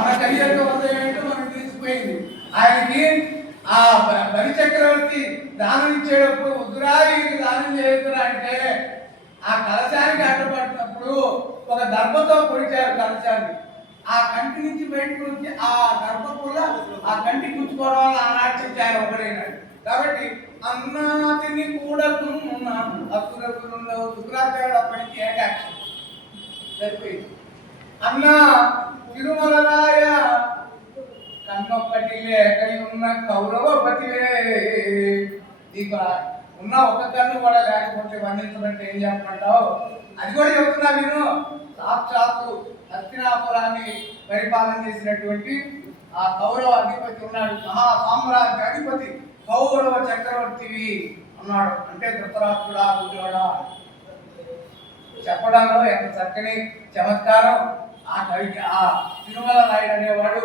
మన కవి యొక్క ఉదయం ఏంటో మనకు తెలిసిపోయింది. ఆయనకి ఆ బలి చక్రవర్తి దానం ఇచ్చేటప్పుడు వద్దురా ఇది దానం చేయొద్దురా అంటే ఆ కలశానికి అడ్డపడినప్పుడు ఒక దర్భతో పొడిచారు కలశాన్ని. ఆ కంటి నుంచి బయటకు వచ్చి ఆ గర్భపుల్ల ఆ కంటి కూర్చుకోవడం వల్ల ఆనాటించారు ఒకడైనాడు. కాబట్టి అన్నాతిని కూడా అసురకులుండవు శుక్రాచార్యుడు అప్పటికి ఏకాక్షం సరిపోయింది. అన్న తిరుమలరాయ కన్నొక్కటి లేకై ఉన్న కౌరవపతివే, నీకు ఉన్న ఒక్క కన్ను కూడా లేకపోతే వర్ణించమంటే ఏం చెప్పమంటావు? అది కూడా చెప్తున్నా నేను. సాక్షాత్తు హస్తినాపురాన్ని పరిపాలన చేసినటువంటి ఆ కౌరవ అధిపతి ఉన్నాడు, మహా సామ్రాజ్య అధిపతి కౌరవ చక్రవర్తివి అన్నాడు. అంటే ధృతరాష్ట్రుడా గురుడా చెప్పడంలో ఎంత చక్కని చమత్కారం. ఆ కవికి ఆ తిరుమల నాయుడు అనేవాడు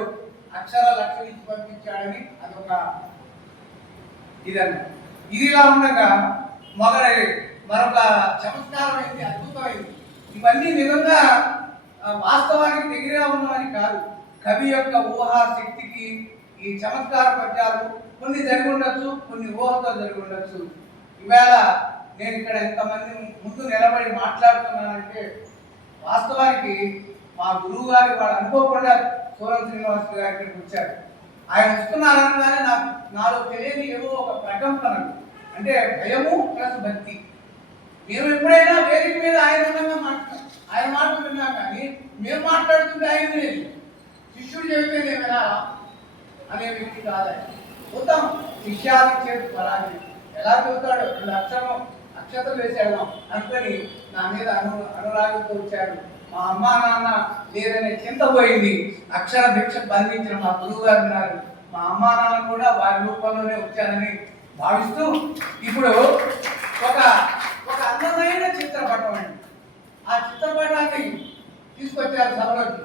అక్షర లక్ష్మి పంపించాడని అదొక ఇదన్న. ఇదిలా ఉండగా మరొక చమత్కారమైంది, అద్భుతమైంది. ఇవన్నీ నిజంగా వాస్తవానికి దగ్గరగా ఉన్నవని కాదు. కవి యొక్క ఊహా శక్తికి ఈ చమత్కార పద్యాలు కొన్ని జరిగి ఉండొచ్చు, కొన్ని ఊహతో జరిగి ఉండొచ్చు. ఈవేళ నేను ఇక్కడ ఇంతమంది ముందు నిలబడి మాట్లాడుతున్నానంటే వాస్తవానికి మా గురువు గారి వాళ్ళు అనుకోకుండా సూరం శ్రీనివాస్ గారి ఇక్కడికి వచ్చారు. ఆయన వస్తున్నారనగానే నాలో తెలియని ఏవో ఒక ప్రకంపనలు, అంటే భయము ప్లస్ భక్తి. మేము ఎప్పుడైనా వేదిక మీద ఆయన మాటలు విన్నాం, కానీ మేము మాట్లాడుతుంటే ఆయన లేదు. శిష్యుడు చెబితే నేను వినాలా అనే వ్యక్తి కాదు ఆయన. చూద్దాం శిష్యాది చేతి పరాది ఎలా చెబుతాడు. 2 అక్షతలు వేసాడు అనుకొని నా మీద అనురాగంతో వచ్చాడు. మా అమ్మా నాన్న లేదనే చింత పోయింది. అక్షర భిక్ష బంధించిన మా గురువు గారు ఉన్నారు. మా అమ్మా నాన్న కూడా వారి రూపంలోనే వచ్చారని భావిస్తూ ఇప్పుడు ఒక అందమైన చిత్రపటం అండి. ఆ చిత్రపటాన్ని తీసుకొచ్చారు సభలోకి.